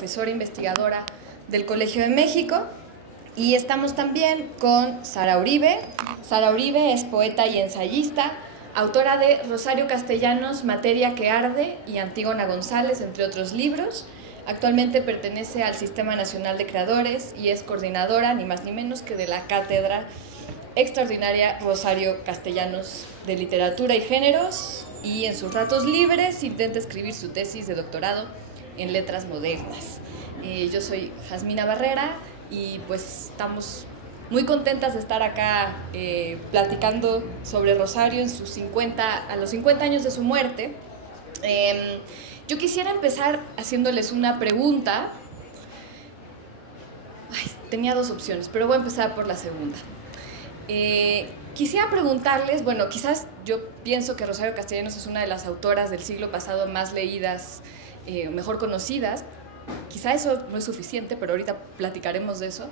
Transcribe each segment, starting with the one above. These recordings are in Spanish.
profesora investigadora del Colegio de México. Y estamos también con Sara Uribe. Sara Uribe es poeta y ensayista, autora de Rosario Castellanos, Materia que Arde y Antígona González, entre otros libros. Actualmente pertenece al Sistema Nacional de Creadores y es coordinadora, ni más ni menos que de la Cátedra Extraordinaria Rosario Castellanos de Literatura y Géneros, y en sus ratos libres intenta escribir su tesis de doctorado en Letras Modernas. Yo soy Jasmina Barrera y pues estamos muy contentas de estar acá platicando sobre Rosario en sus a los 50 años de su muerte. Yo quisiera empezar haciéndoles una pregunta. Tenía dos opciones, pero voy a empezar por la segunda. Quisiera preguntarles, bueno, quizás yo pienso que Rosario Castellanos es una de las autoras del siglo pasado más leídas, mejor conocidas. Quizá eso no es suficiente, pero ahorita platicaremos de eso.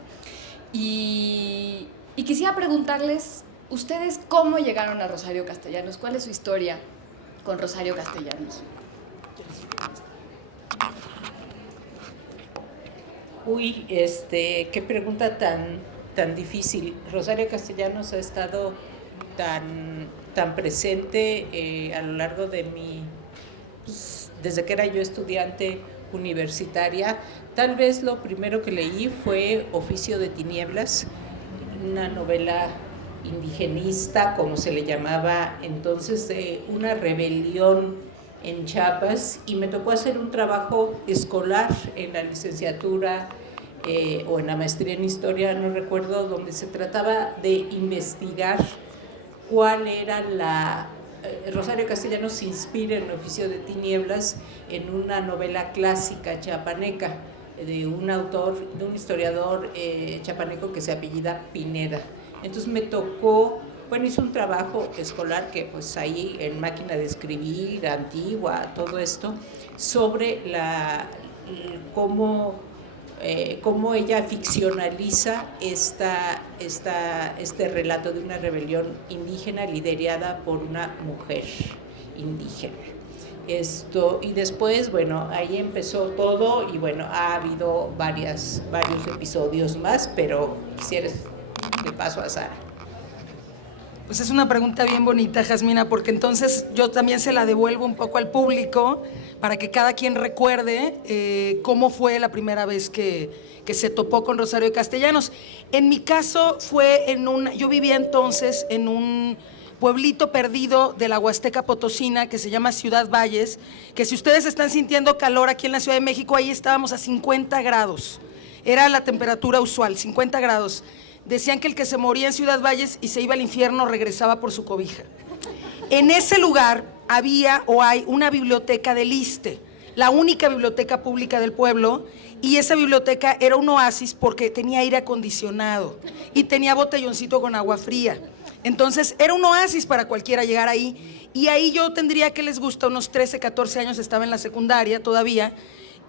Y quisiera preguntarles, ¿ustedes cómo llegaron a Rosario Castellanos? ¿Cuál es su historia con Rosario Castellanos? Uy, qué pregunta tan difícil. Rosario Castellanos ha estado tan presente a lo largo de desde que era yo estudiante universitaria. Tal vez lo primero que leí fue Oficio de Tinieblas, una novela indigenista, como se le llamaba entonces, de una rebelión en Chiapas, y me tocó hacer un trabajo escolar en la licenciatura o en la maestría en historia, no recuerdo, donde se trataba de investigar cuál era Rosario Castellanos se inspira en el Oficio de Tinieblas en una novela clásica chiapaneca de un historiador chiapaneco que se apellida Pineda. Entonces me tocó, hice un trabajo escolar que pues ahí en máquina de escribir antigua, todo esto, sobre cómo ella ficcionaliza este relato de una rebelión indígena liderada por una mujer indígena. Y después, ahí empezó todo y ha habido varios episodios más, pero si quieres, le paso a Sara. Pues es una pregunta bien bonita, Jasmina, porque entonces yo también se la devuelvo un poco al público para que cada quien recuerde cómo fue la primera vez que se topó con Rosario Castellanos. En mi caso fue yo vivía entonces en un pueblito perdido de la Huasteca Potosina que se llama Ciudad Valles, que si ustedes están sintiendo calor aquí en la Ciudad de México, ahí estábamos a 50 grados. Era la temperatura usual, 50 grados. Decían que el que se moría en Ciudad Valles y se iba al infierno regresaba por su cobija. En ese lugar había o hay una biblioteca del ISSSTE, la única biblioteca pública del pueblo, y esa biblioteca era un oasis porque tenía aire acondicionado y tenía botelloncito con agua fría. Entonces era un oasis para cualquiera llegar ahí, y ahí yo tendría, que les gusta, unos 13, 14 años, estaba en la secundaria todavía.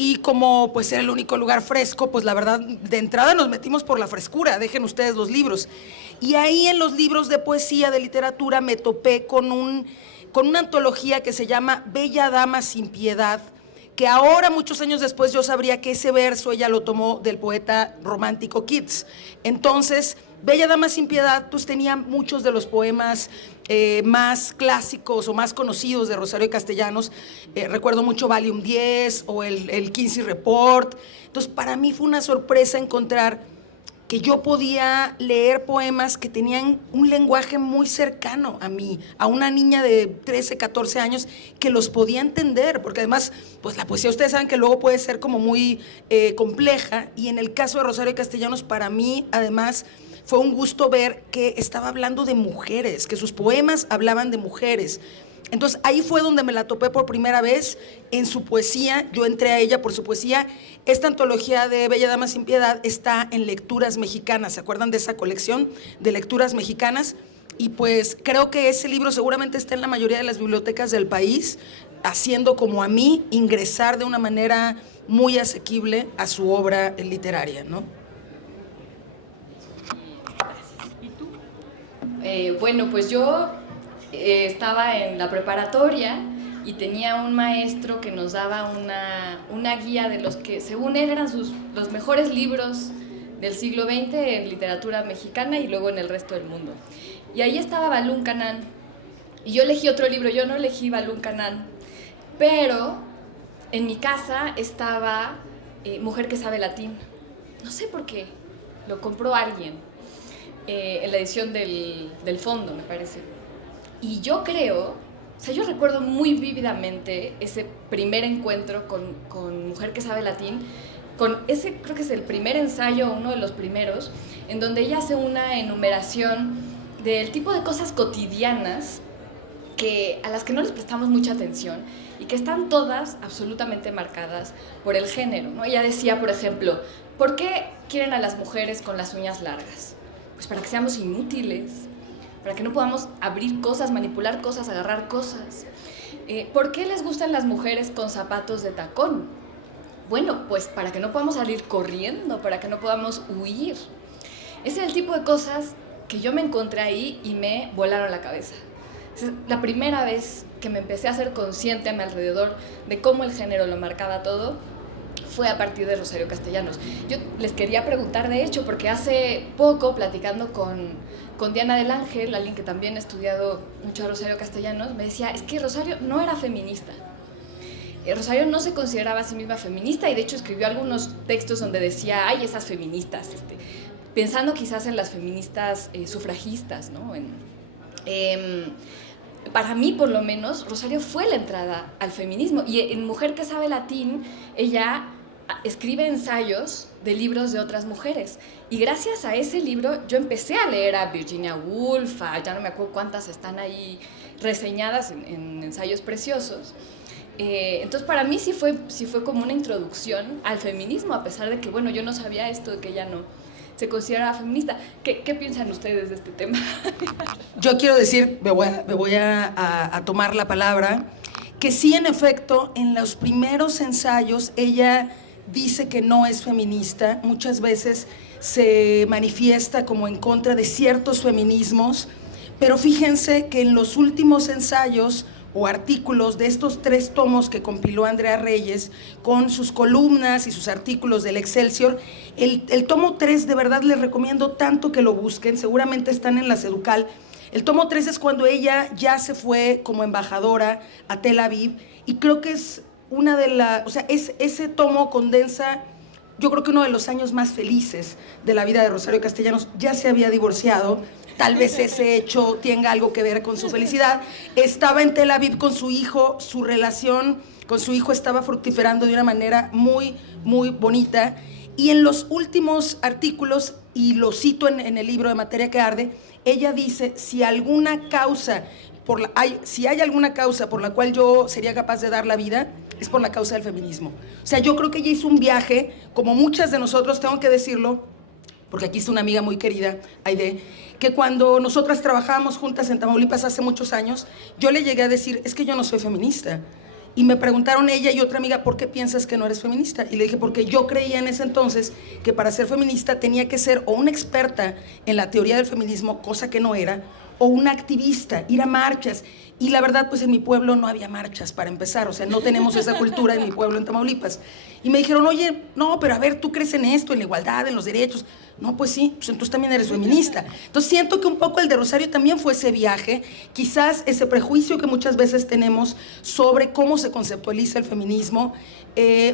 Y como pues era el único lugar fresco, pues la verdad, de entrada nos metimos por la frescura, dejen ustedes los libros. Y ahí en los libros de poesía, de literatura, me topé con una antología que se llama Bella Dama sin Piedad, que ahora, muchos años después, yo sabría que ese verso ella lo tomó del poeta romántico Keats. Entonces, Bella Dama sin Piedad pues tenía muchos de los poemas más clásicos o más conocidos de Rosario Castellanos. Recuerdo mucho Valium 10 o el Kinsey Report. Entonces, para mí fue una sorpresa encontrar que yo podía leer poemas que tenían un lenguaje muy cercano a mí, a una niña de 13, 14 años, que los podía entender, porque además, pues la poesía, ustedes saben que luego puede ser como muy compleja, y en el caso de Rosario Castellanos, para mí, además, fue un gusto ver que estaba hablando de mujeres, que sus poemas hablaban de mujeres. Entonces ahí fue donde me la topé por primera vez en su poesía. Yo entré a ella por su poesía. Esta antología de Bella Dama sin Piedad está en Lecturas Mexicanas. ¿Se acuerdan de esa colección de Lecturas Mexicanas? Y pues creo que ese libro seguramente está en la mayoría de las bibliotecas del país, haciendo como a mí ingresar de una manera muy asequible a su obra literaria, ¿no? ¿Y tú? Bueno, pues yo estaba en la preparatoria y tenía un maestro que nos daba una guía de los que, según él, eran los mejores libros del siglo XX en literatura mexicana y luego en el resto del mundo. Y ahí estaba Balún Canán. Y yo elegí otro libro, yo no elegí Balún Canán, pero en mi casa estaba Mujer que sabe latín. No sé por qué, lo compró alguien en la edición del fondo, me parece. Y yo creo, o sea, yo recuerdo muy vívidamente ese primer encuentro con Mujer que sabe latín, con ese, creo que es el primer ensayo, uno de los primeros, en donde ella hace una enumeración del tipo de cosas cotidianas a las que no les prestamos mucha atención y que están todas absolutamente marcadas por el género, ¿no? Ella decía, por ejemplo, ¿por qué quieren a las mujeres con las uñas largas? Pues para que seamos inútiles, para que no podamos abrir cosas, manipular cosas, agarrar cosas. ¿Por qué les gustan las mujeres con zapatos de tacón? Bueno, pues para que no podamos salir corriendo, para que no podamos huir. Ese es el tipo de cosas que yo me encontré ahí y me volaron la cabeza. Es la primera vez que me empecé a ser consciente a mi alrededor de cómo el género lo marcaba todo, fue a partir de Rosario Castellanos. Yo les quería preguntar, de hecho, porque hace poco, platicando con Diana del Ángel, alguien que también ha estudiado mucho a Rosario Castellanos, me decía, es que Rosario no era feminista. Rosario no se consideraba a sí misma feminista y de hecho escribió algunos textos donde decía, ay, esas feministas, pensando quizás en las feministas sufragistas, ¿no? Para mí, por lo menos, Rosario fue la entrada al feminismo. Y en Mujer que sabe latín, ella escribe ensayos de libros de otras mujeres. Y gracias a ese libro, yo empecé a leer a Virginia Woolf, ya no me acuerdo cuántas están ahí reseñadas en ensayos preciosos. Entonces, para mí sí fue como una introducción al feminismo, a pesar de que, bueno, yo no sabía esto, de que ella no se consideraba feminista. ¿Qué piensan ustedes de este tema? Yo quiero decir, me voy a tomar la palabra, que sí, en efecto, en los primeros ensayos ella dice que no es feminista, muchas veces se manifiesta como en contra de ciertos feminismos, pero fíjense que en los últimos ensayos o artículos de estos 3 tomos que compiló Andrea Reyes, con sus columnas y sus artículos del Excelsior, el tomo 3 de verdad les recomiendo tanto que lo busquen, seguramente están en la Seducal. El tomo 3 es cuando ella ya se fue como embajadora a Tel Aviv, y creo que es ese tomo condensa, yo creo que uno de los años más felices de la vida de Rosario Castellanos. Ya se había divorciado, tal vez ese hecho tenga algo que ver con su felicidad. Estaba en Tel Aviv con su hijo, su relación con su hijo estaba fructiferando de una manera muy, muy bonita. Y en los últimos artículos, y lo cito en el libro de Materia que Arde, ella dice, si hay alguna causa por la cual yo sería capaz de dar la vida, es por la causa del feminismo. O sea, yo creo que ella hizo un viaje, como muchas de nosotros, tengo que decirlo, porque aquí está una amiga muy querida, Aide, que cuando nosotras trabajábamos juntas en Tamaulipas hace muchos años, yo le llegué a decir, es que yo no soy feminista. Y me preguntaron ella y otra amiga, ¿por qué piensas que no eres feminista? Y le dije, porque yo creía en ese entonces que para ser feminista tenía que ser o una experta en la teoría del feminismo, cosa que no era, o una activista, ir a marchas. Y la verdad, pues en mi pueblo no había marchas, para empezar, o sea, no tenemos esa cultura en mi pueblo, en Tamaulipas. Y me dijeron, oye, no, pero a ver, tú crees en esto, en la igualdad, en los derechos. No, pues sí, pues entonces también eres feminista. Entonces siento que un poco el de Rosario también fue ese viaje, quizás ese prejuicio que muchas veces tenemos sobre cómo se conceptualiza el feminismo,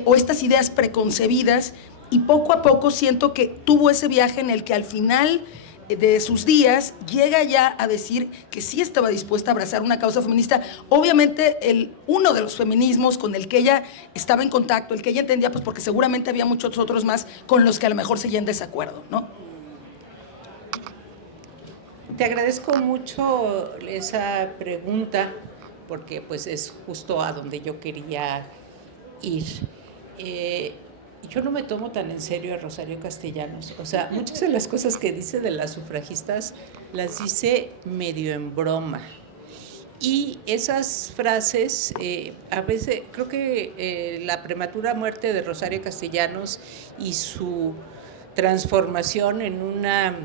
o estas ideas preconcebidas, y poco a poco siento que tuvo ese viaje en el que al final de sus días llega ya a decir que sí estaba dispuesta a abrazar una causa feminista. Obviamente uno de los feminismos con el que ella estaba en contacto, el que ella entendía, pues porque seguramente había muchos otros más con los que a lo mejor seguía en desacuerdo, ¿no? Te agradezco mucho esa pregunta, porque pues es justo a donde yo quería ir. Yo no me tomo tan en serio a Rosario Castellanos. O sea, muchas de las cosas que dice de las sufragistas las dice medio en broma. Y esas frases, a veces, creo que la prematura muerte de Rosario Castellanos y su transformación en una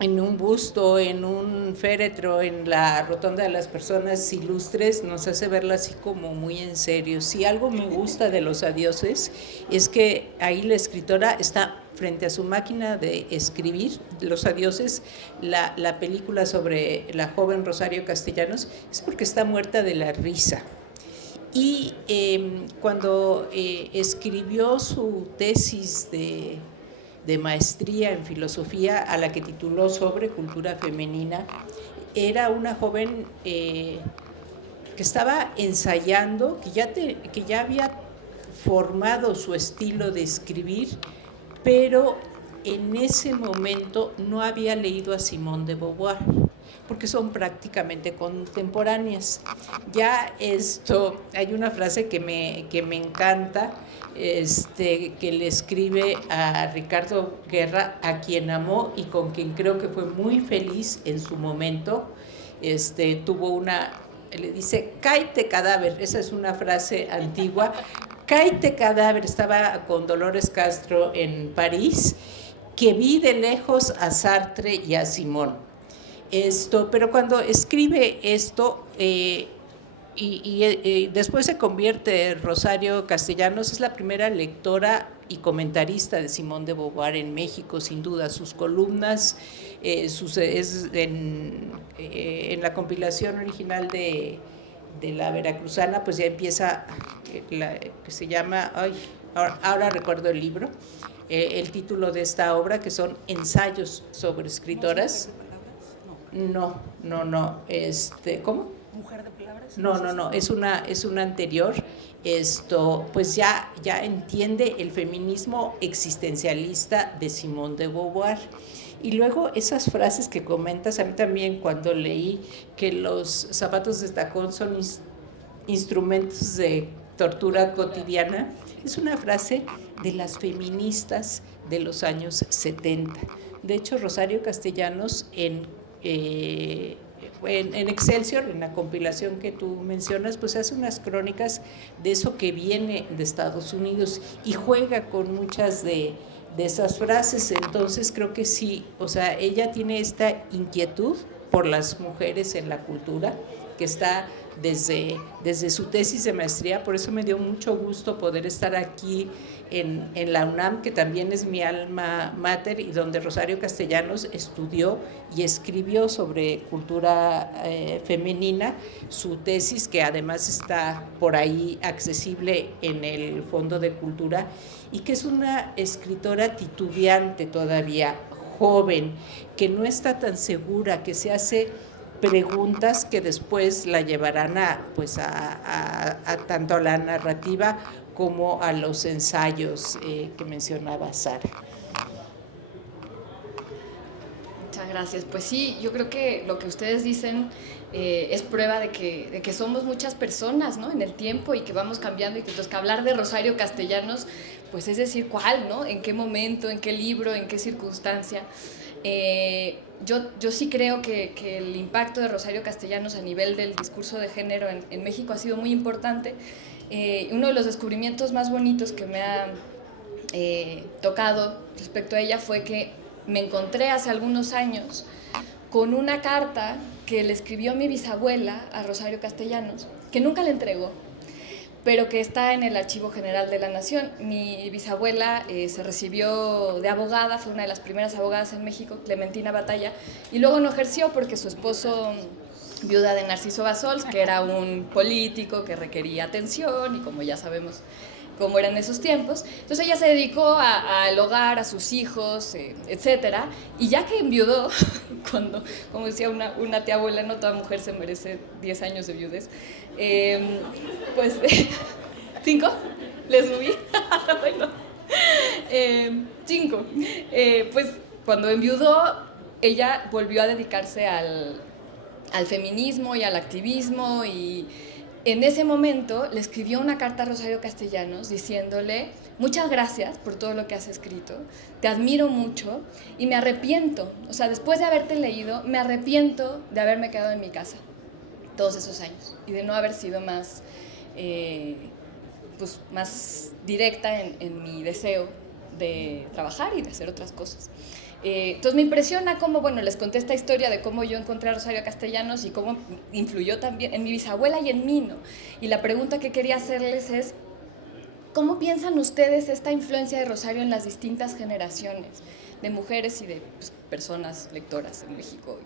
en un busto, en un féretro, en la rotonda de las personas ilustres, nos hace verla así como muy en serio. Si algo me gusta de Los Adioses es que ahí la escritora está frente a su máquina de escribir. Los Adioses, la película sobre la joven Rosario Castellanos, es porque está muerta de la risa. Y cuando escribió su tesis de maestría en filosofía, a la que tituló Sobre cultura femenina, era una joven que estaba ensayando, que ya había formado su estilo de escribir, pero en ese momento no había leído a Simone de Beauvoir, porque son prácticamente contemporáneas. Ya hay una frase que me encanta, que le escribe a Ricardo Guerra, a quien amó y con quien creo que fue muy feliz en su momento. Le dice, cáete cadáver, esa es una frase antigua, cáete cadáver, estaba con Dolores Castro en París, que vi de lejos a Sartre y a Simón. Pero cuando escribe esto, después se convierte Rosario Castellanos, es la primera lectora y comentarista de Simone de Beauvoir en México, sin duda. Sus columnas, en la compilación original de la Veracruzana, pues ya empieza, que se llama, ahora recuerdo el libro, el título de esta obra, que son ensayos sobre escritoras. No. ¿Cómo? ¿Mujer de palabras? No, es una anterior. Pues ya entiende el feminismo existencialista de Simone de Beauvoir. Y luego esas frases que comentas, a mí también cuando leí que los zapatos de tacón son instrumentos de tortura cotidiana, es una frase de las feministas de los años 70. De hecho, Rosario Castellanos en Excelsior, en la compilación que tú mencionas, pues hace unas crónicas de eso que viene de Estados Unidos y juega con muchas de esas frases. Entonces creo que sí, o sea, ella tiene esta inquietud por las mujeres en la cultura, que está desde su tesis de maestría. Por eso me dio mucho gusto poder estar aquí en la UNAM, que también es mi alma mater, y donde Rosario Castellanos estudió y escribió sobre cultura femenina, su tesis, que además está por ahí accesible en el Fondo de Cultura, y que es una escritora titubeante todavía, joven, que no está tan segura, que se hace preguntas que después la llevarán a tanto a la narrativa como a los ensayos que mencionaba Sara. Muchas gracias. Pues sí, yo creo que lo que ustedes dicen es prueba de que somos muchas personas, ¿no?, en el tiempo, y que vamos cambiando, y que, entonces, que hablar de Rosario Castellanos, pues es decir, ¿cuál, no? ¿En qué momento, en qué libro, en qué circunstancia? Yo sí creo que el impacto de Rosario Castellanos a nivel del discurso de género en México ha sido muy importante. Uno de los descubrimientos más bonitos que me ha tocado respecto a ella fue que me encontré hace algunos años con una carta que le escribió mi bisabuela a Rosario Castellanos, que nunca le entregó, pero que está en el Archivo General de la Nación. Mi bisabuela se recibió de abogada, fue una de las primeras abogadas en México, Clementina Batalla, y luego no ejerció porque su esposo, viuda de Narciso Bassols, que era un político que requería atención, y como ya sabemos cómo eran esos tiempos, entonces ella se dedicó al hogar, a sus hijos, etcétera, y ya que enviudó, cuando, como decía una tía abuela, no toda mujer se merece 10 años de viudez, pues, ¿5? ¿Les subí? Bueno, 5. Pues cuando enviudó, ella volvió a dedicarse al feminismo y al activismo, y en ese momento le escribió una carta a Rosario Castellanos diciéndole: muchas gracias por todo lo que has escrito, te admiro mucho y me arrepiento, o sea, después de haberte leído, me arrepiento de haberme quedado en mi casa todos esos años y de no haber sido más, más directa en mi deseo de trabajar y de hacer otras cosas. Entonces me impresiona cómo, bueno, les conté esta historia de cómo yo encontré a Rosario Castellanos y cómo influyó también en mi bisabuela y en mí, ¿no? Y la pregunta que quería hacerles es, ¿cómo piensan ustedes esta influencia de Rosario en las distintas generaciones de mujeres y de personas lectoras en México?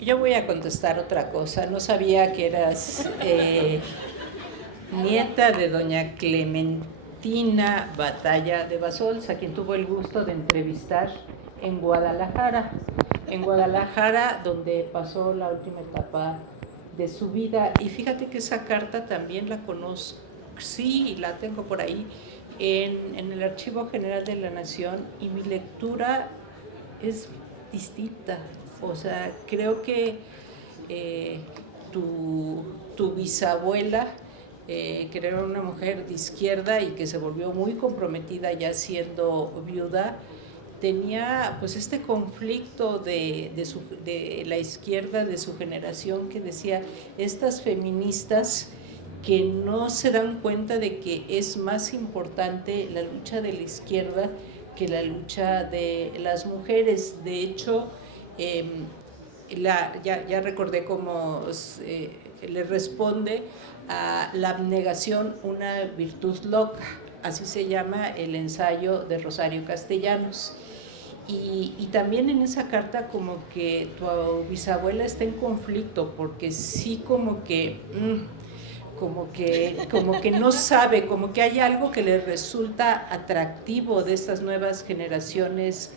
Yo voy a contestar otra cosa. No sabía que eras nieta de doña Clementina Batalla de Basols, a quien tuvo el gusto de entrevistar en Guadalajara. En Guadalajara, donde pasó la última etapa de su vida. Y fíjate que esa carta también la conozco, sí, la tengo por ahí, en el Archivo General de la Nación, y mi lectura es distinta. O sea, creo que tu bisabuela, que era una mujer de izquierda y que se volvió muy comprometida ya siendo viuda, tenía pues este conflicto de la izquierda de su generación, que decía, estas feministas que no se dan cuenta de que es más importante la lucha de la izquierda que la lucha de las mujeres. De hecho, ya recordé cómo le responde a la abnegación una virtud loca, así se llama el ensayo de Rosario Castellanos. Y también en esa carta como que tu bisabuela está en conflicto, porque sí como que no sabe, como que hay algo que le resulta atractivo de estas nuevas generaciones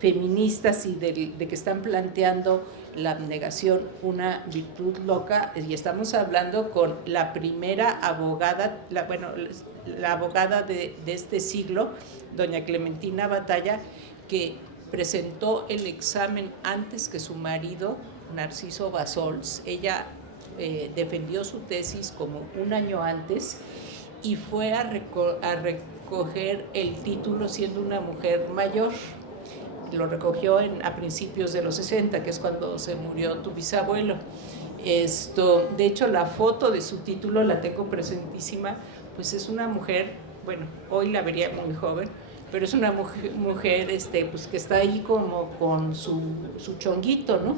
feministas y de que están planteando la abnegación una virtud loca. Y estamos hablando con la primera abogada, la abogada de este siglo, doña Clementina Batalla, que presentó el examen antes que su marido, Narciso Basols. Ella defendió su tesis como un año antes y fue a recoger el título siendo una mujer mayor. Lo recogió a principios de los 60, que es cuando se murió tu bisabuelo. De hecho, la foto de su título la tengo presentísima, pues es una mujer, bueno, hoy la vería muy joven, pero es una mujer pues que está ahí como con su chonguito, ¿no?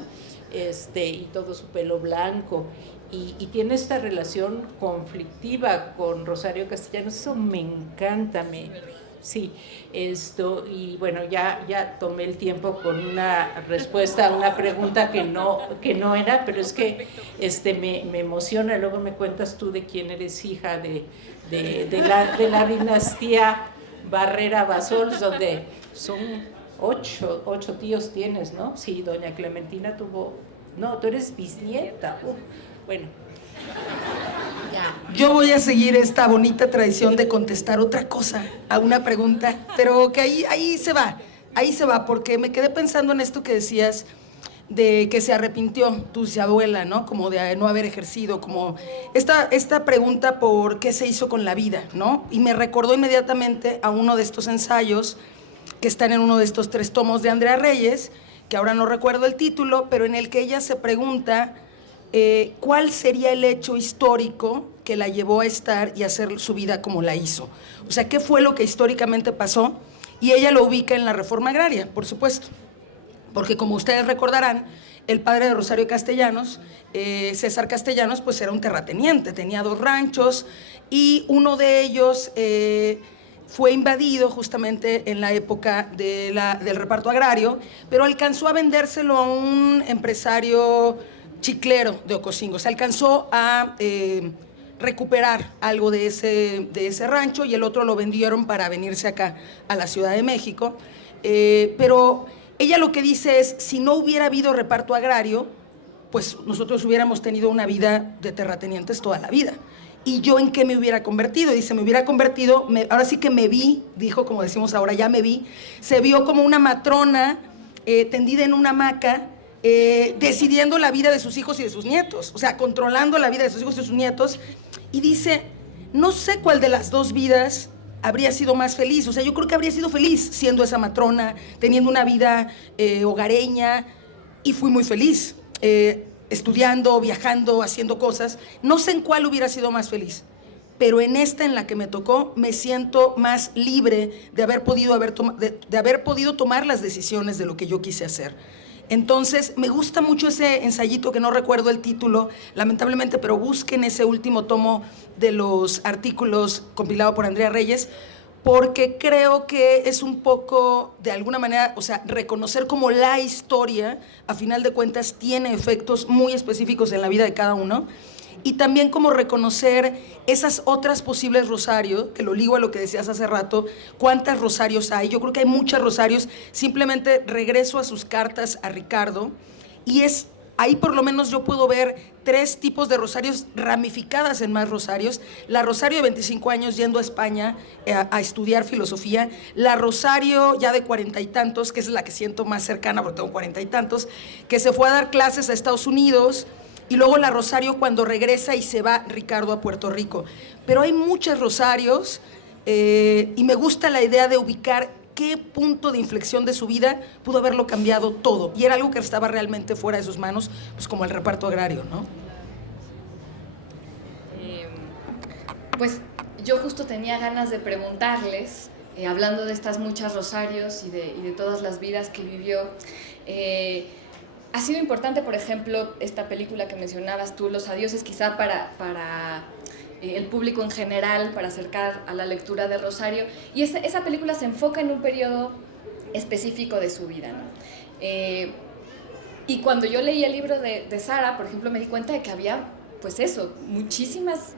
Y todo su pelo blanco, y tiene esta relación conflictiva con Rosario Castellanos. Eso me encanta, sí, y bueno, ya tomé el tiempo con una respuesta a una pregunta que no era, pero es que me emociona. Luego me cuentas tú de quién eres hija de la dinastía Barrera Basols, donde son ocho tíos tienes, ¿no? Sí, doña Clementina tuvo... No, tú eres bisnieta. Bueno. Yo voy a seguir esta bonita tradición de contestar otra cosa a una pregunta, pero que ahí se va, porque me quedé pensando en esto que decías de que se arrepintió tu bisabuela, ¿no? Como de no haber ejercido, como esta pregunta por qué se hizo con la vida, ¿no? Y me recordó inmediatamente a uno de estos ensayos que están en uno de estos 3 tomos de Andrea Reyes, que ahora no recuerdo el título, pero en el que ella se pregunta cuál sería el hecho histórico que la llevó a estar y a hacer su vida como la hizo. O sea, ¿qué fue lo que históricamente pasó? Y ella lo ubica en la reforma agraria, por supuesto. Porque como ustedes recordarán, el padre de Rosario Castellanos, César Castellanos, pues era un terrateniente, tenía 2 ranchos y uno de ellos fue invadido justamente en la época del reparto agrario, pero alcanzó a vendérselo a un empresario chiclero de Ocosingo. Se alcanzó a recuperar algo de ese rancho y el otro lo vendieron para venirse acá a la Ciudad de México. Pero ella lo que dice es, si no hubiera habido reparto agrario, pues nosotros hubiéramos tenido una vida de terratenientes toda la vida. ¿Y yo en qué me hubiera convertido? Dice, me hubiera convertido, ahora sí que me vi, dijo, como decimos ahora, ya me vi, se vio como una matrona tendida en una hamaca, decidiendo la vida de sus hijos y de sus nietos, o sea, controlando la vida de sus hijos y de sus nietos, y dice, no sé cuál de las 2 vidas habría sido más feliz. O sea, yo creo que habría sido feliz siendo esa matrona, teniendo una vida hogareña, y fui muy feliz, estudiando, viajando, haciendo cosas. No sé en cuál hubiera sido más feliz, pero en esta en la que me tocó me siento más libre de haber podido tomar las decisiones de lo que yo quise hacer. Entonces, me gusta mucho ese ensayito que no recuerdo el título, lamentablemente, pero busquen ese último tomo de los artículos compilado por Andrea Reyes, porque creo que es un poco, de alguna manera, o sea, reconocer cómo la historia, a final de cuentas, tiene efectos muy específicos en la vida de cada uno, y también como reconocer esas otras posibles Rosario, que lo ligo a lo que decías hace rato, ¿cuántas Rosarios hay? Yo creo que hay muchas Rosarios. Simplemente regreso a sus cartas a Ricardo, y es ahí por lo menos yo puedo ver 3 tipos de Rosarios ramificadas en más Rosarios. La Rosario de 25 años yendo a España a estudiar filosofía, la Rosario ya de 40 y tantos, que es la que siento más cercana porque tengo 40 y tantos, que se fue a dar clases a Estados Unidos, y luego la Rosario cuando regresa y se va Ricardo a Puerto Rico. Pero hay muchos Rosarios, y me gusta la idea de ubicar qué punto de inflexión de su vida pudo haberlo cambiado todo. Y era algo que estaba realmente fuera de sus manos, pues como el reparto agrario, ¿no? Pues yo justo tenía ganas de preguntarles, hablando de estas muchas Rosarios y de todas las vidas que vivió, ha sido importante, por ejemplo, esta película que mencionabas tú, Los Adioses, quizá para el público en general, para acercar a la lectura de Rosario, y esa película se enfoca en un periodo específico de su vida, ¿no? Y cuando yo leí el libro de Sara, por ejemplo, me di cuenta de que había, pues eso, muchísimas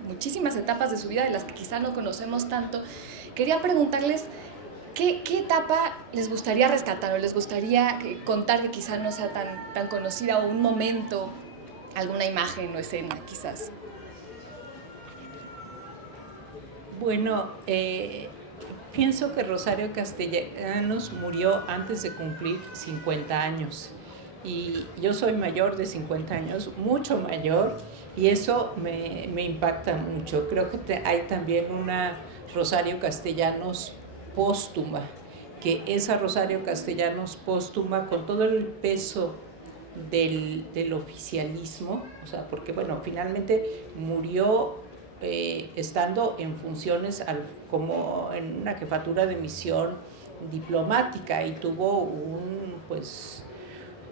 etapas de su vida de las que quizá no conocemos tanto. Quería preguntarles, ¿qué etapa les gustaría rescatar o les gustaría contar que quizá no sea tan conocida, o un momento, alguna imagen o escena quizás? Bueno, pienso que Rosario Castellanos murió antes de cumplir 50 años. Y yo soy mayor de 50 años, mucho mayor, y eso me impacta mucho. Creo que hay también una Rosario Castellanos póstuma, que esa Rosario Castellanos póstuma, con todo el peso del oficialismo, o sea, porque bueno, finalmente murió estando en funciones como en una jefatura de misión diplomática, y tuvo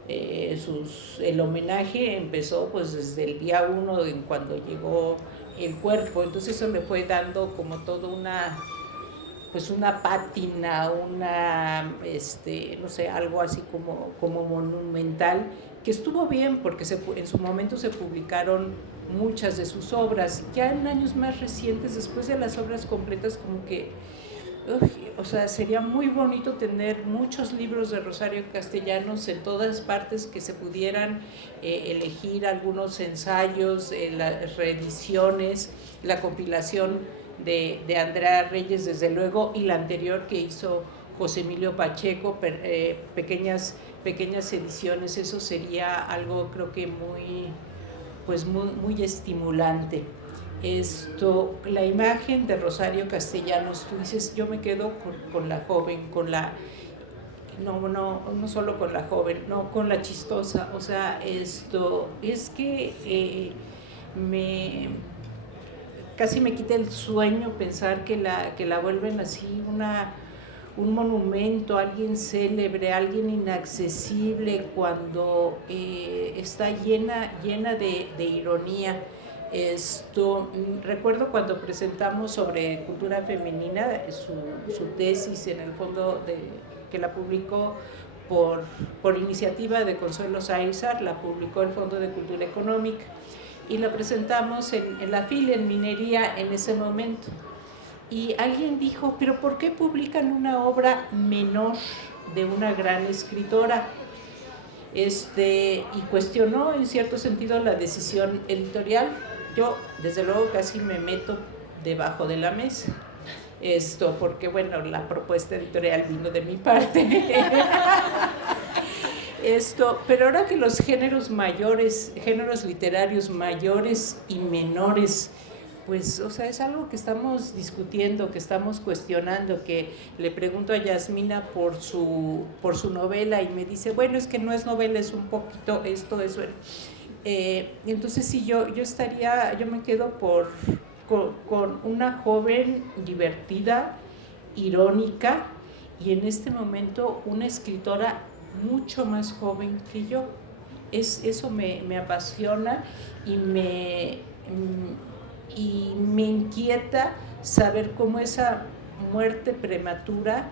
el homenaje empezó pues desde el día 1 cuando llegó el cuerpo. Entonces eso le fue dando como toda una pátina, no sé, algo así como monumental, que estuvo bien porque en su momento se publicaron muchas de sus obras. Ya en años más recientes, después de las obras completas, como que, o sea, sería muy bonito tener muchos libros de Rosario Castellanos en todas partes, que se pudieran elegir algunos ensayos, las reediciones, la compilación de Andrea Reyes, desde luego, y la anterior que hizo José Emilio Pacheco, pequeñas ediciones. Eso sería algo, creo que muy estimulante. La imagen de Rosario Castellanos, tú dices, yo me quedo con la joven, no solo con la joven, no, con la chistosa. O sea, es que casi me quita el sueño pensar que la vuelven así un monumento, alguien célebre, alguien inaccesible, cuando está llena de ironía. Recuerdo cuando presentamos sobre cultura femenina su tesis, en el fondo que la publicó por iniciativa de Consuelo Sáizar, la publicó el Fondo de Cultura Económica, y la presentamos en la FIL, en Minería, en ese momento. Y alguien dijo, ¿pero por qué publican una obra menor de una gran escritora? Y cuestionó en cierto sentido la decisión editorial. Yo, desde luego, casi me meto debajo de la mesa, porque bueno, la propuesta editorial vino de mi parte. Pero ahora que los géneros literarios mayores y menores, pues, o sea, es algo que estamos discutiendo, que estamos cuestionando, que le pregunto a Yasmina por su novela, y me dice, bueno, es que no es novela, es un poquito esto, eso. Entonces sí, yo me quedo con una joven divertida, irónica, y en este momento una escritora mucho más joven que yo. Eso me apasiona y me inquieta saber cómo esa muerte prematura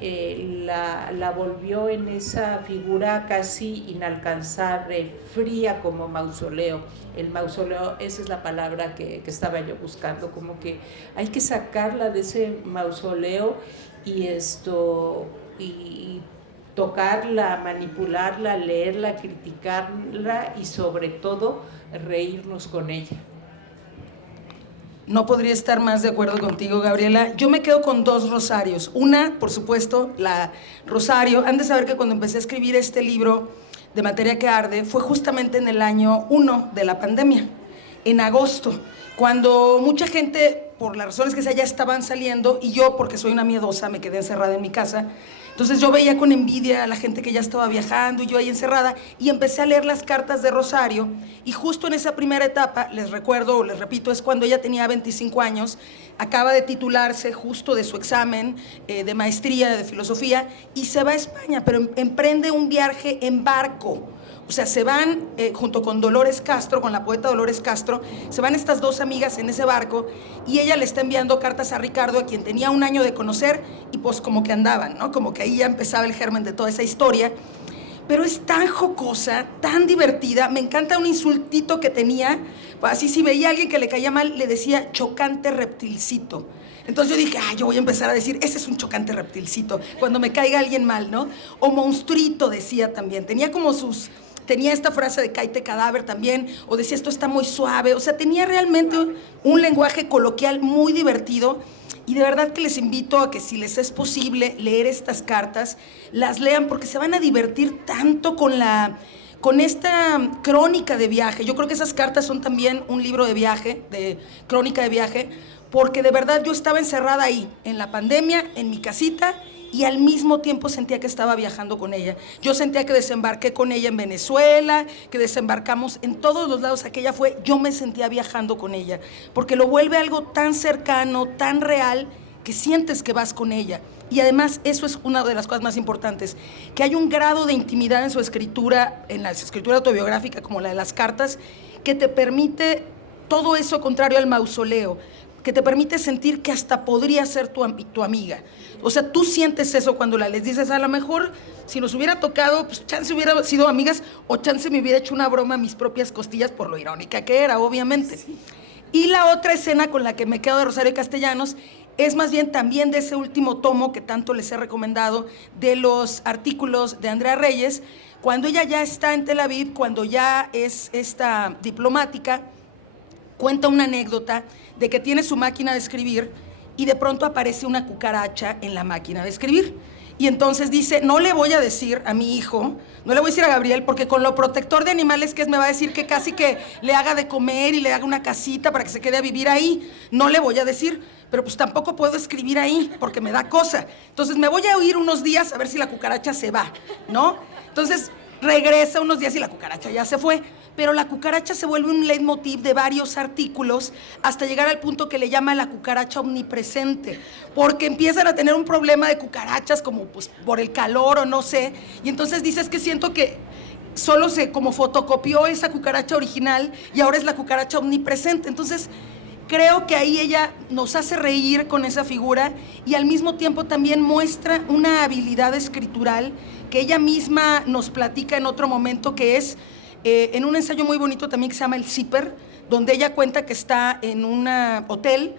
la volvió en esa figura casi inalcanzable, fría como mausoleo. El mausoleo, esa es la palabra que estaba yo buscando, como que hay que sacarla de ese mausoleo y tocarla, manipularla, leerla, criticarla y sobre todo reírnos con ella. No podría estar más de acuerdo contigo, Gabriela. Yo me quedo con dos Rosarios. Una, por supuesto, la Rosario. Han de saber que cuando empecé a escribir este libro de Materia que Arde, fue justamente en el año 1 de la pandemia, en agosto, cuando mucha gente, por las razones que sea, ya estaban saliendo, y yo, porque soy una miedosa, me quedé encerrada en mi casa. Entonces yo veía con envidia a la gente que ya estaba viajando y yo ahí encerrada, y empecé a leer las cartas de Rosario, y justo en esa primera etapa, les recuerdo, les repito, es cuando ella tenía 25 años, acaba de titularse justo de su examen de maestría de filosofía, y se va a España, pero emprende un viaje en barco. O sea, se van junto con Dolores Castro, con la poeta Dolores Castro, se van estas dos amigas en ese barco y ella le está enviando cartas a Ricardo, a quien tenía un año de conocer, y pues como que andaban, ¿no? Como que ahí ya empezaba el germen de toda esa historia. Pero es tan jocosa, tan divertida, me encanta un insultito que tenía, así si veía a alguien que le caía mal, le decía chocante reptilcito. Entonces yo dije, yo voy a empezar a decir, ese es un chocante reptilcito, cuando me caiga alguien mal, ¿no? O monstruito decía también, tenía esta frase de cáete cadáver también, o decía esto está muy suave, o sea, tenía realmente un lenguaje coloquial muy divertido, y de verdad que les invito a que si les es posible leer estas cartas, las lean porque se van a divertir tanto con esta crónica de viaje. Yo creo que esas cartas son también un libro de viaje, de crónica de viaje, porque de verdad yo estaba encerrada ahí, en la pandemia, en mi casita, y al mismo tiempo sentía que estaba viajando con ella. Yo sentía que desembarqué con ella en Venezuela, que desembarcamos en todos los lados a que ella fue, yo me sentía viajando con ella, porque lo vuelve algo tan cercano, tan real, que sientes que vas con ella. Y además, eso es una de las cosas más importantes, que hay un grado de intimidad en su escritura, en la escritura autobiográfica como la de las cartas, que te permite todo eso contrario al mausoleo, que te permite sentir que hasta podría ser tu amiga. O sea, tú sientes eso cuando les dices, a lo mejor si nos hubiera tocado, pues chance hubiera sido amigas, o chance me hubiera hecho una broma a mis propias costillas por lo irónica que era, obviamente. Sí. Y la otra escena con la que me quedo de Rosario Castellanos es más bien también de ese último tomo que tanto les he recomendado, de los artículos de Andrea Reyes, cuando ella ya está en Tel Aviv, cuando ya es esta diplomática, cuenta una anécdota de que tiene su máquina de escribir y de pronto aparece una cucaracha en la máquina de escribir. Y entonces dice, no le voy a decir a mi hijo, no le voy a decir a Gabriel, porque con lo protector de animales que es, me va a decir que casi que le haga de comer y le haga una casita para que se quede a vivir ahí. No le voy a decir, pero pues tampoco puedo escribir ahí porque me da cosa. Entonces me voy a oír unos días a ver si la cucaracha se va, ¿no? Entonces regresa unos días y la cucaracha ya se fue. Pero la cucaracha se vuelve un leitmotiv de varios artículos hasta llegar al punto que le llama la cucaracha omnipresente, porque empiezan a tener un problema de cucarachas como pues por el calor o no sé, y entonces dices que siento que solo se como fotocopió esa cucaracha original y ahora es la cucaracha omnipresente. Entonces creo que ahí ella nos hace reír con esa figura y al mismo tiempo también muestra una habilidad escritural que ella misma nos platica en otro momento, que es en un ensayo muy bonito también que se llama El Zipper, donde ella cuenta que está en un hotel,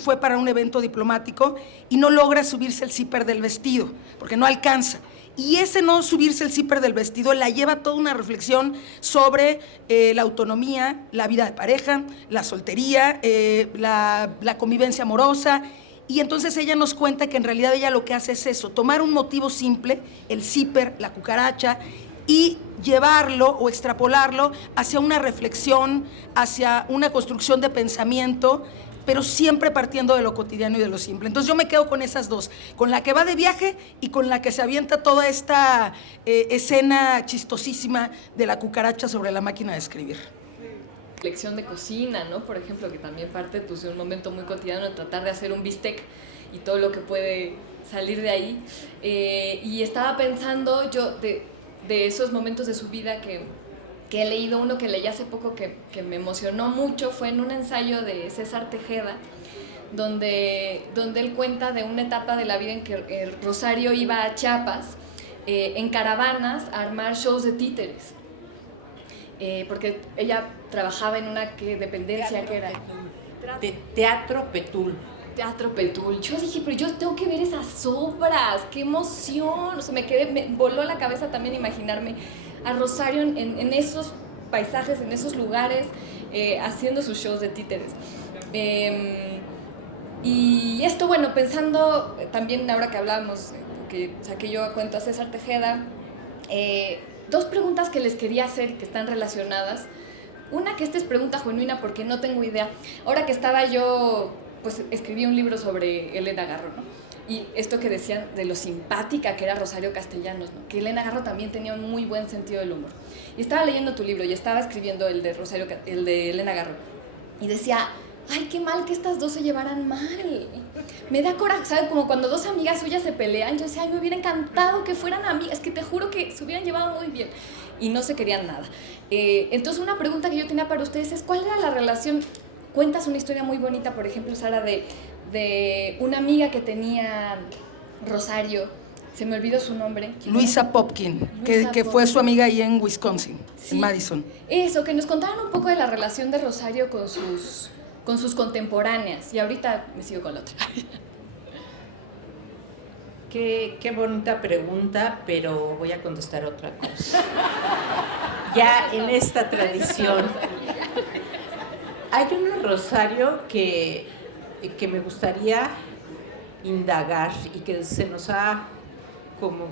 fue para un evento diplomático y no logra subirse el zipper del vestido, porque no alcanza. Y ese no subirse el zipper del vestido la lleva a toda una reflexión sobre la autonomía, la vida de pareja, la soltería, la convivencia amorosa. Y entonces ella nos cuenta que en realidad ella lo que hace es eso, tomar un motivo simple, el zipper, la cucaracha, y llevarlo o extrapolarlo hacia una reflexión, hacia una construcción de pensamiento, pero siempre partiendo de lo cotidiano y de lo simple. Entonces yo me quedo con esas dos, con la que va de viaje y con la que se avienta toda esta escena chistosísima de la cucaracha sobre la máquina de escribir. lección de cocina, ¿no? Por ejemplo, que también parte pues, de un momento muy cotidiano de tratar de hacer un bistec y todo lo que puede salir de ahí. Y estaba pensando yo de esos momentos de su vida que he leído, uno que leí hace poco que me emocionó mucho, fue en un ensayo de César Tejeda, donde él cuenta de una etapa de la vida en que Rosario iba a Chiapas en caravanas a armar shows de títeres. Porque ella trabajaba en una dependencia que era... Teatro Petul. Teatro Petul. Yo dije, pero yo tengo que ver esas obras, qué emoción. O sea, me voló la cabeza también imaginarme a Rosario en esos paisajes, en esos lugares, haciendo sus shows de títeres. Y esto, bueno, pensando también ahora que hablábamos, que saqué yo a cuento a César Tejeda, dos preguntas que les quería hacer que están relacionadas. Una, que esta es pregunta genuina porque no tengo idea. Ahora que estaba yo, pues escribí un libro sobre Elena Garro, ¿no? Y esto que decían de lo simpática que era Rosario Castellanos, ¿no? Que Elena Garro también tenía un muy buen sentido del humor. Y estaba leyendo tu libro y estaba escribiendo el de Elena Garro. Y decía, ay, qué mal que estas dos se llevaran mal. Me da coraje, ¿sabes? Como cuando dos amigas suyas se pelean, yo decía, ay, me hubiera encantado que fueran amigas, es que te juro que se hubieran llevado muy bien. Y no se querían nada. Entonces, una pregunta que yo tenía para ustedes es, ¿cuál era la relación? Cuentas una historia muy bonita, por ejemplo, Sara, de una amiga que tenía Rosario, se me olvidó su nombre. Luisa Popkin, que fue su amiga ahí en Wisconsin, sí, en Madison. Eso, que nos contaran un poco de la relación de Rosario con sus contemporáneas. Y ahorita me sigo con la otra. Qué bonita pregunta, pero voy a contestar otra cosa. Ya en esta tradición hay un Rosario que me gustaría indagar y que se nos ha como,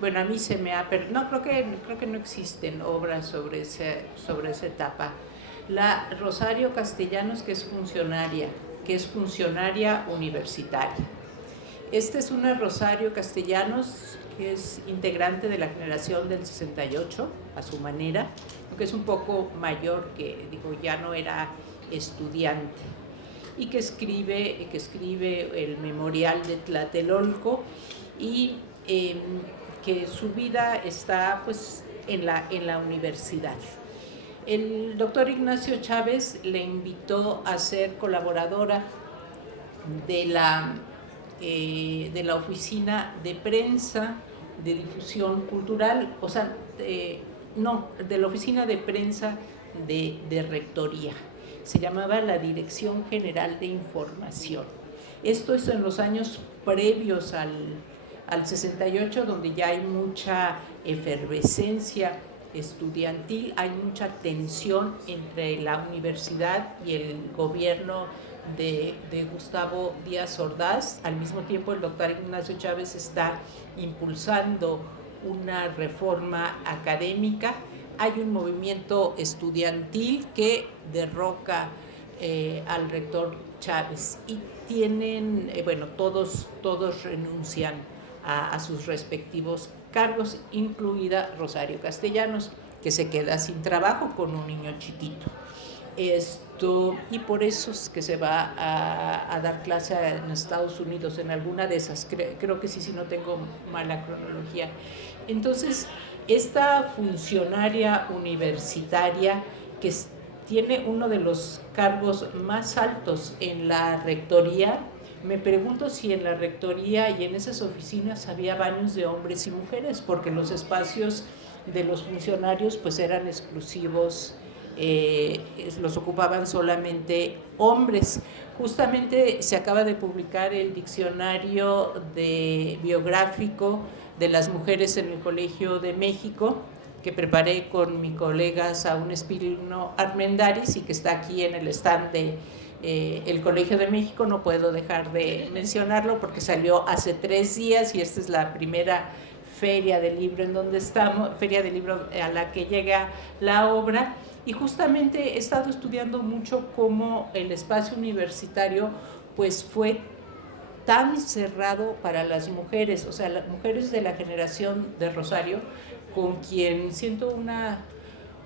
bueno, a mí se me ha no, creo que no existen obras sobre esa etapa. La Rosario Castellanos, que es funcionaria universitaria. Esta es una Rosario Castellanos que es integrante de la generación del 68, a su manera, aunque es un poco mayor, que digo, ya no era estudiante, y que escribe el Memorial de Tlatelolco, y que su vida está pues en la universidad. El doctor Ignacio Chávez le invitó a ser colaboradora de la oficina de prensa de difusión cultural, o sea, no, de la oficina de prensa de rectoría. Se llamaba la Dirección General de Información. Esto es en los años previos al 68, donde ya hay mucha efervescencia estudiantil, hay mucha tensión entre la universidad y el gobierno de Gustavo Díaz Ordaz. Al mismo tiempo, el doctor Ignacio Chávez está impulsando una reforma académica. Hay un movimiento estudiantil que derroca al rector Chávez y tienen, bueno, todos renuncian a sus respectivos cargos, incluida Rosario Castellanos, que se queda sin trabajo con un niño chiquito. Y por eso es que se va a dar clase en Estados Unidos, en alguna de esas, creo que sí, si no tengo mala cronología. Entonces, esta funcionaria universitaria que tiene uno de los cargos más altos en la rectoría, me pregunto si en la rectoría y en esas oficinas había baños de hombres y mujeres, porque los espacios de los funcionarios pues eran exclusivos, los ocupaban solamente hombres. Justamente se acaba de publicar el diccionario biográfico de las mujeres en el Colegio de México, que preparé con mi colega Saúl Espirino Armendáriz y que está aquí en el stand de el Colegio de México. No puedo dejar de mencionarlo porque salió hace 3 días y esta es la primera feria del libro en donde estamos, feria del libro a la que llega la obra, y justamente he estado estudiando mucho cómo el espacio universitario pues fue tan cerrado para las mujeres, o sea, las mujeres de la generación de Rosario, con quien siento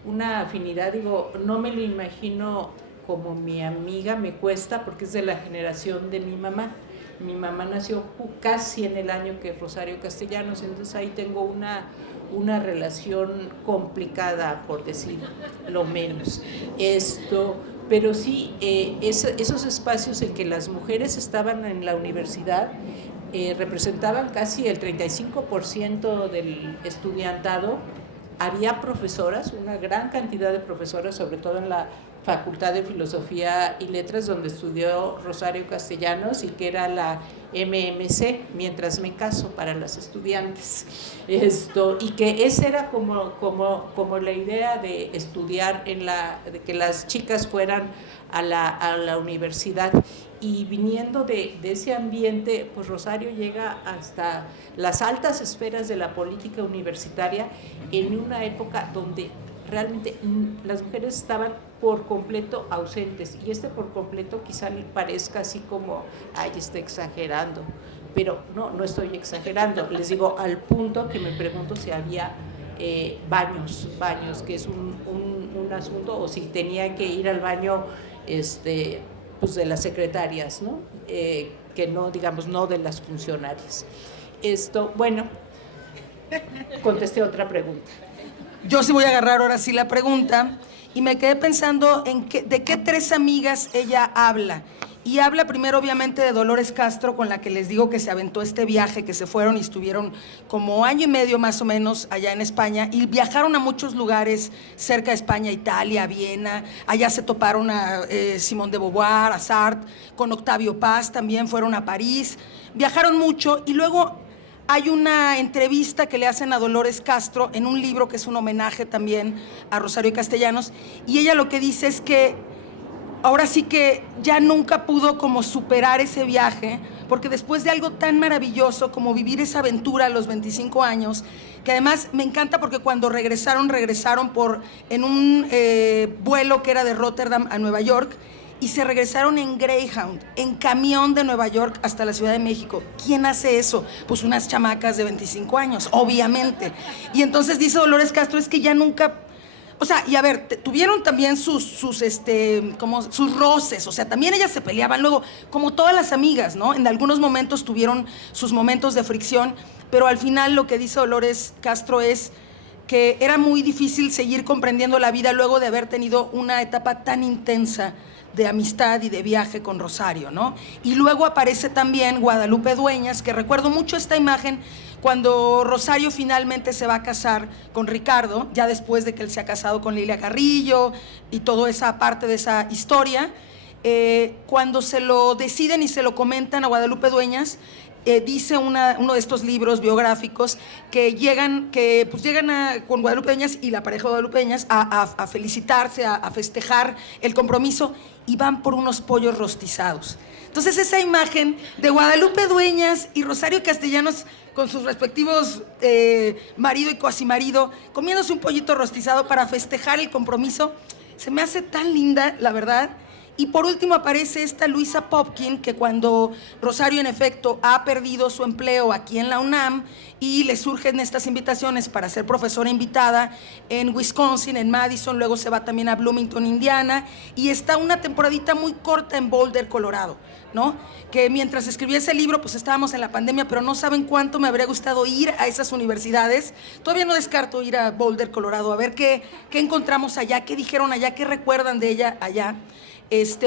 una afinidad, digo, no me lo imagino como mi amiga, me cuesta porque es de la generación de mi mamá. Mi mamá nació casi en el año que Rosario Castellanos, entonces ahí tengo una relación complicada, por decir lo menos. Pero sí, esos espacios en que las mujeres estaban en la universidad representaban casi el 35% del estudiantado. Había profesoras, una gran cantidad de profesoras, sobre todo en la Facultad de Filosofía y Letras, donde estudió Rosario Castellanos y que era la MMC, mientras me caso, para las estudiantes. Y que esa era como la idea de estudiar, de que las chicas fueran a la universidad. Y viniendo de ese ambiente, pues Rosario llega hasta las altas esferas de la política universitaria en una época donde realmente las mujeres estaban por completo ausentes, y por completo quizá le parezca así como, ay, está exagerando, pero no estoy exagerando, les digo, al punto que me pregunto si había baños, que es un asunto, o si tenía que ir al baño pues de las secretarias, ¿no? Que no, digamos, no de las funcionarias. Bueno, contesté otra pregunta. Yo sí voy a agarrar ahora sí la pregunta y me quedé pensando de qué tres amigas ella habla. Y habla primero obviamente de Dolores Castro, con la que les digo que se aventó este viaje, que se fueron y estuvieron como año y medio más o menos allá en España y viajaron a muchos lugares cerca de España, Italia, Viena. Allá se toparon a Simone de Beauvoir, a Sartre, con Octavio Paz también fueron a París. Viajaron mucho y luego hay una entrevista que le hacen a Dolores Castro en un libro que es un homenaje también a Rosario Castellanos, y ella lo que dice es que ahora sí que ya nunca pudo como superar ese viaje, porque después de algo tan maravilloso como vivir esa aventura a los 25 años, que además me encanta porque cuando regresaron en un vuelo que era de Rotterdam a Nueva York, y se regresaron en Greyhound, en camión de Nueva York hasta la Ciudad de México. ¿Quién hace eso? Pues unas chamacas de 25 años, obviamente. Y entonces dice Dolores Castro, es que ya nunca... O sea, y a ver, tuvieron también sus roces, o sea, también ellas se peleaban luego, como todas las amigas, ¿no? En algunos momentos tuvieron sus momentos de fricción, pero al final lo que dice Dolores Castro es que era muy difícil seguir comprendiendo la vida luego de haber tenido una etapa tan intensa de amistad y de viaje con Rosario, ¿no? Y luego aparece también Guadalupe Dueñas, que recuerdo mucho esta imagen cuando Rosario finalmente se va a casar con Ricardo, ya después de que él se ha casado con Lilia Carrillo y toda esa parte de esa historia. Cuando se lo deciden y se lo comentan a Guadalupe Dueñas, dice uno de estos libros biográficos que llegan con Guadalupe Dueñas y la pareja de Guadalupe Dueñas a felicitarse, a festejar el compromiso, y van por unos pollos rostizados. Entonces esa imagen de Guadalupe Dueñas y Rosario Castellanos con sus respectivos marido y cuasimarido, comiéndose un pollito rostizado para festejar el compromiso, se me hace tan linda, la verdad. Y por último aparece esta Luisa Popkin, que cuando Rosario en efecto ha perdido su empleo aquí en la UNAM y le surgen estas invitaciones para ser profesora invitada en Wisconsin, en Madison, luego se va también a Bloomington, Indiana, y está una temporadita muy corta en Boulder, Colorado, ¿no? Que mientras escribí ese libro, pues estábamos en la pandemia, pero no saben cuánto me habría gustado ir a esas universidades. Todavía no descarto ir a Boulder, Colorado, a ver qué encontramos allá, qué dijeron allá, qué recuerdan de ella allá.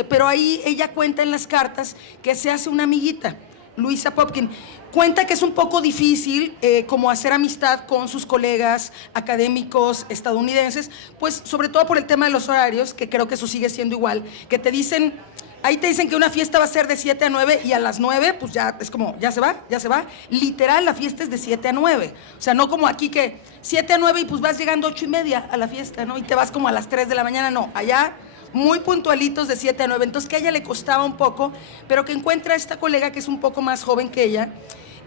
Pero ahí ella cuenta en las cartas que se hace una amiguita, Luisa Popkin. Cuenta que es un poco difícil como hacer amistad con sus colegas académicos estadounidenses, pues sobre todo por el tema de los horarios, que creo que eso sigue siendo igual, que te dicen, ahí te dicen que una fiesta va a ser de 7 a 9 y a las 9, pues ya es como, ya se va. Literal, la fiesta es de 7 a 9. O sea, no como aquí que 7 a 9 y pues vas llegando 8:30 a la fiesta, ¿no? Y te vas como a las 3 de la mañana, no, allá muy puntualitos de 7 a 9, entonces que a ella le costaba un poco, pero que encuentra a esta colega que es un poco más joven que ella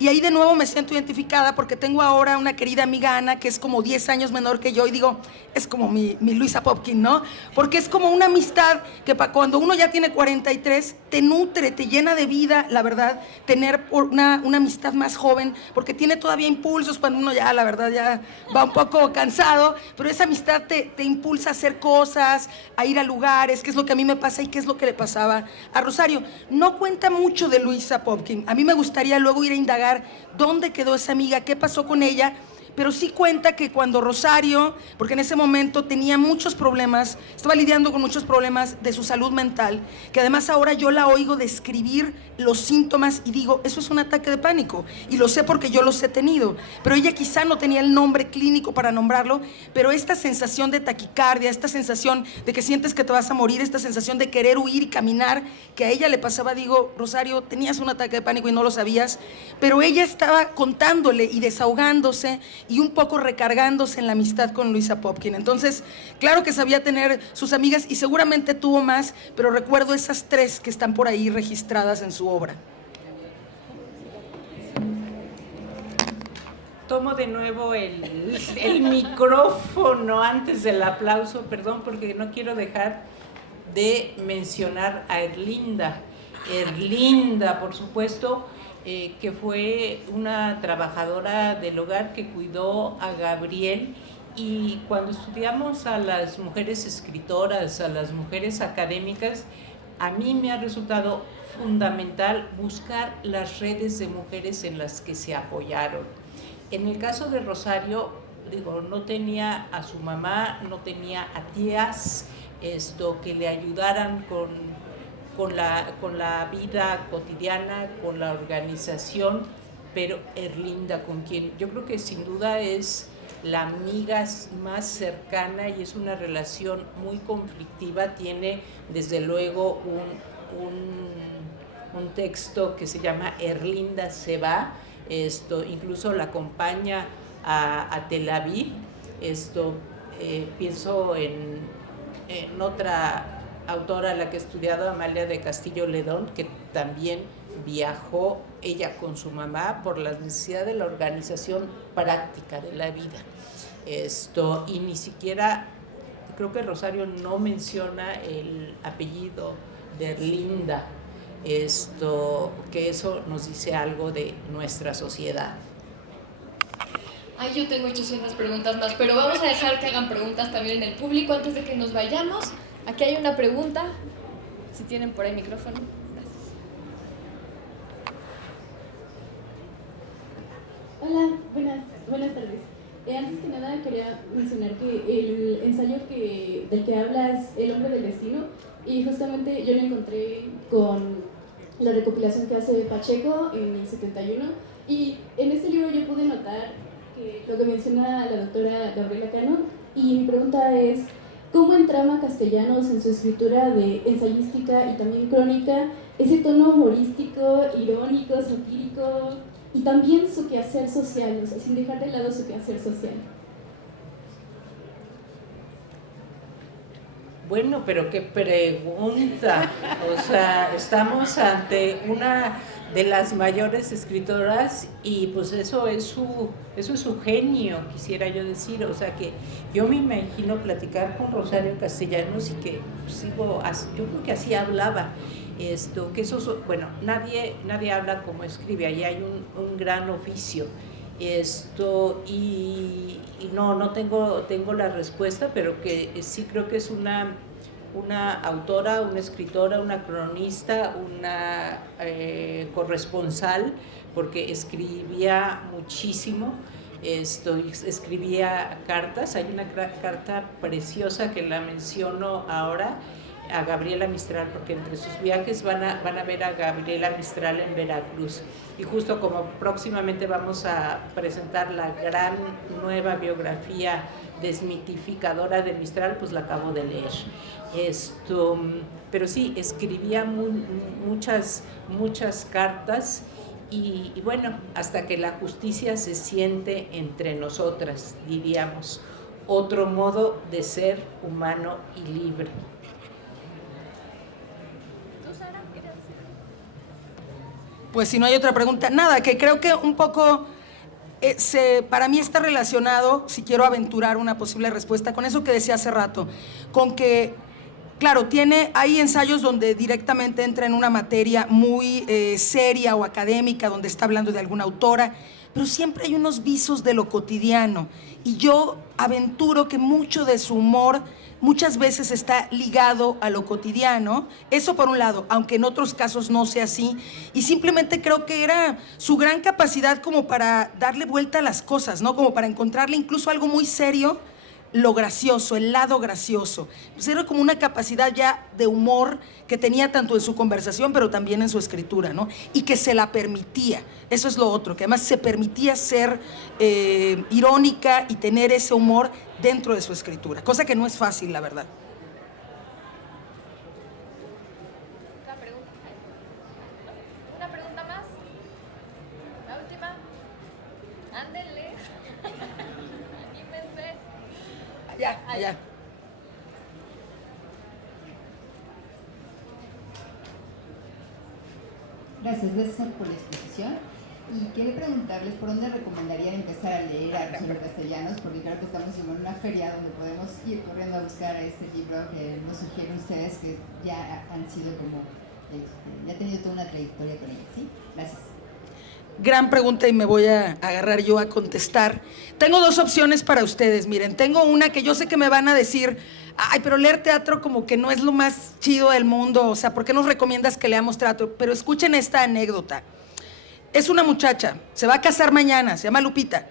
Y ahí de nuevo me siento identificada porque tengo ahora una querida amiga Ana que es como 10 años menor que yo y digo, es como mi Luisa Popkin, ¿no? Porque es como una amistad que para cuando uno ya tiene 43 te nutre, te llena de vida, la verdad, tener una amistad más joven, porque tiene todavía impulsos cuando uno ya, la verdad, ya va un poco cansado, pero esa amistad te impulsa a hacer cosas, a ir a lugares, que es lo que a mí me pasa y qué es lo que le pasaba a Rosario. No cuenta mucho de Luisa Popkin. A mí me gustaría luego ir a indagar dónde quedó esa amiga, qué pasó con ella, pero sí cuenta que cuando Rosario, porque en ese momento tenía muchos problemas, estaba lidiando con muchos problemas de su salud mental, que además ahora yo la oigo describir los síntomas y digo, eso es un ataque de pánico, y lo sé porque yo los he tenido, pero ella quizá no tenía el nombre clínico para nombrarlo, pero esta sensación de taquicardia, esta sensación de que sientes que te vas a morir, esta sensación de querer huir y caminar, que a ella le pasaba, digo, Rosario, tenías un ataque de pánico y no lo sabías, pero ella estaba contándole y desahogándose y un poco recargándose en la amistad con Luisa Popkin. Entonces, claro que sabía tener sus amigas y seguramente tuvo más, pero recuerdo esas 3 que están por ahí registradas en su obra. Tomo de nuevo el micrófono antes del aplauso, perdón, porque no quiero dejar de mencionar a Erlinda. Erlinda, por supuesto, que fue una trabajadora del hogar que cuidó a Gabriel, y cuando estudiamos a las mujeres escritoras, a las mujeres académicas, a mí me ha resultado fundamental buscar las redes de mujeres en las que se apoyaron. En el caso de Rosario, digo, no tenía a su mamá, no tenía a tías que le ayudaran con la vida cotidiana, con la organización, pero Erlinda, con quien yo creo que sin duda es la amiga más cercana y es una relación muy conflictiva, tiene desde luego un texto que se llama Erlinda se va, incluso la acompaña a Tel Aviv, pienso en otra autora a la que he estudiado, Amalia de Castillo Ledón, que también viajó ella con su mamá por la necesidad de la organización práctica de la vida. Y ni siquiera, creo que Rosario no menciona el apellido de Erlinda, que eso nos dice algo de nuestra sociedad. Ay, yo tengo 800 preguntas más, pero vamos a dejar que hagan preguntas también en el público antes de que nos vayamos. Aquí hay una pregunta, si tienen por ahí micrófono. Gracias. Hola, buenas tardes. Antes que nada quería mencionar que el ensayo del que habla es El hombre del destino, y justamente yo lo encontré con la recopilación que hace Pacheco en el 71, y en este libro yo pude notar que lo que menciona la doctora Gabriela Cano, y mi pregunta es, ¿cómo entrama Castellanos en su escritura de ensayística y también crónica ese tono humorístico, irónico, satírico, y también su quehacer social, o sea, sin dejar de lado su quehacer social? Bueno, pero qué pregunta. O sea, estamos ante una de las mayores escritoras y pues eso es su genio, quisiera yo decir. O sea, que yo me imagino platicar con Rosario Castellanos y que pues, yo creo que así hablaba. Que eso, bueno, nadie habla como escribe, ahí hay un gran oficio. Y no tengo la respuesta, pero que sí creo que es una autora, una escritora, una cronista, una corresponsal, porque escribía muchísimo, escribía cartas. Hay una carta preciosa que la menciono ahora, a Gabriela Mistral, porque entre sus viajes van a ver a Gabriela Mistral en Veracruz, y justo como próximamente vamos a presentar la gran nueva biografía desmitificadora de Mistral, pues la acabo de leer. Pero sí, escribía muchas cartas, y bueno, hasta que la justicia se siente entre nosotras, diríamos, otro modo de ser humano y libre. Pues si no hay otra pregunta, nada, que creo que un poco para mí está relacionado, si quiero aventurar una posible respuesta, con eso que decía hace rato, con que, claro, hay ensayos donde directamente entra en una materia muy seria o académica, donde está hablando de alguna autora, pero siempre hay unos visos de lo cotidiano. Y yo aventuro que mucho de su humor muchas veces está ligado a lo cotidiano. Eso por un lado, aunque en otros casos no sea así. Y simplemente creo que era su gran capacidad como para darle vuelta a las cosas, ¿no? Como para encontrarle incluso algo muy serio, lo gracioso, el lado gracioso. Pues era como una capacidad ya de humor que tenía tanto en su conversación, pero también en su escritura, ¿no? Y que se la permitía. Eso es lo otro, que además se permitía ser irónica y tener ese humor dentro de su escritura, cosa que no es fácil, la verdad. ¿Una pregunta más? ¿La última? Ándenle. Anímense. Allá. Gracias por la exposición. Y quería preguntarles por dónde recomendarían empezar a leer a Rosario Castellanos, porque creo que estamos en una feria donde podemos ir corriendo a buscar este libro que nos sugieren ustedes, que ya han sido como, ya han tenido toda una trayectoria con ella, ¿sí? Gracias. Gran pregunta y me voy a agarrar yo a contestar. Tengo dos opciones para ustedes, miren, tengo una que yo sé que me van a decir, ay, pero leer teatro como que no es lo más chido del mundo, o sea, ¿por qué nos recomiendas que leamos teatro? Pero escuchen esta anécdota. Es una muchacha, se va a casar mañana, se llama Lupita,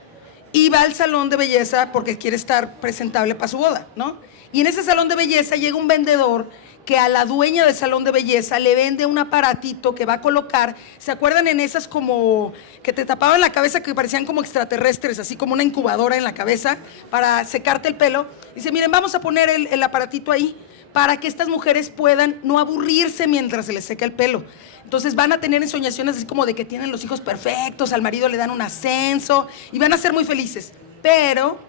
y va al salón de belleza porque quiere estar presentable para su boda, ¿no? Y en ese salón de belleza llega un vendedor que a la dueña del salón de belleza le vende un aparatito que va a colocar, ¿se acuerdan en esas como que te tapaban la cabeza que parecían como extraterrestres, así como una incubadora en la cabeza para secarte el pelo? Dice, miren, vamos a poner el aparatito ahí para que estas mujeres puedan no aburrirse mientras se les seca el pelo. Entonces van a tener ensoñaciones así como de que tienen los hijos perfectos, al marido le dan un ascenso y van a ser muy felices. Pero,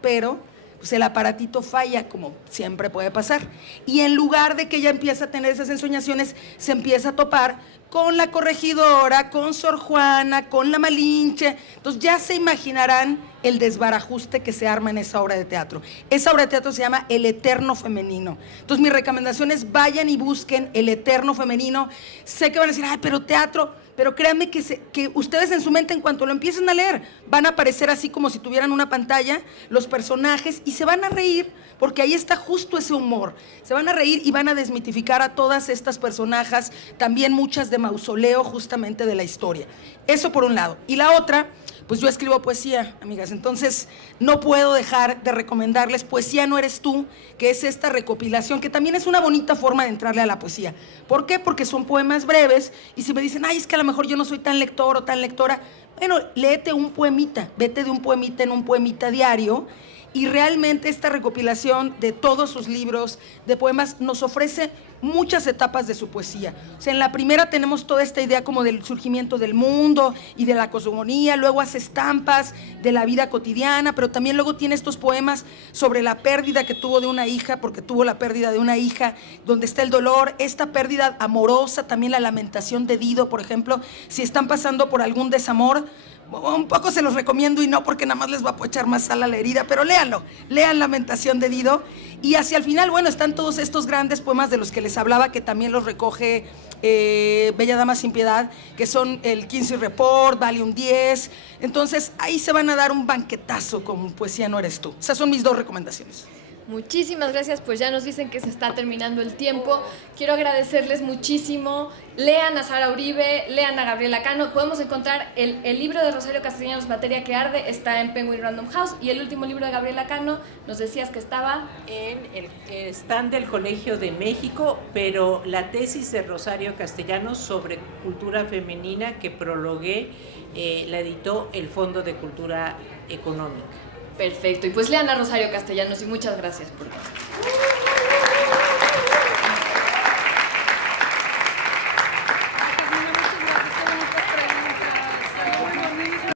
pues el aparatito falla, como siempre puede pasar. Y en lugar de que ella empiece a tener esas ensoñaciones, se empieza a topar con la corregidora, con Sor Juana, con la Malinche. Entonces ya se imaginarán el desbarajuste que se arma en esa obra de teatro. Esa obra de teatro se llama El Eterno Femenino. Entonces mi recomendación es vayan y busquen El Eterno Femenino. Sé que van a decir, ay, pero teatro, pero créanme que ustedes en su mente, en cuanto lo empiecen a leer, van a aparecer así como si tuvieran una pantalla, los personajes, y se van a reír, porque ahí está justo ese humor. Se van a reír y van a desmitificar a todas estas personajes, también muchas de mausoleo justamente de la historia. Eso por un lado. Y la otra, pues yo escribo poesía, amigas, entonces no puedo dejar de recomendarles Poesía no eres tú, que es esta recopilación, que también es una bonita forma de entrarle a la poesía. ¿Por qué? Porque son poemas breves, y si me dicen, ay, es que a lo mejor yo no soy tan lector o tan lectora, bueno, léete un poemita, vete de un poemita en un poemita diario, y realmente esta recopilación de todos sus libros de poemas nos ofrece muchas etapas de su poesía. O sea, en la primera tenemos toda esta idea como del surgimiento del mundo y de la cosmogonía, luego hace estampas de la vida cotidiana, pero también luego tiene estos poemas sobre la pérdida que tuvo de una hija, porque tuvo la pérdida de una hija, donde está el dolor, esta pérdida amorosa, también la lamentación de Dido, por ejemplo, si están pasando por algún desamor, un poco se los recomiendo y no porque nada más les va a echar más sal a la herida, pero léanlo, lean Lamentación de Dido. Y hacia el final, bueno, están todos estos grandes poemas de los que les hablaba, que también los recoge Bella Dama sin Piedad, que son el Kinsey Report, Valium 10. Entonces ahí se van a dar un banquetazo con Poesía no eres tú. Esas son mis dos recomendaciones. Muchísimas gracias, pues ya nos dicen que se está terminando el tiempo. Quiero agradecerles muchísimo. Lean a Sara Uribe, lean a Gabriela Cano. Podemos encontrar el libro de Rosario Castellanos, Materia que Arde, está en Penguin Random House. Y el último libro de Gabriela Cano, nos decías que estaba en el stand del Colegio de México, pero la tesis de Rosario Castellanos sobre cultura femenina que prologué, la editó el Fondo de Cultura Económica. perfecto. Y pues lean a Rosario Castellanos y muchas gracias por todo.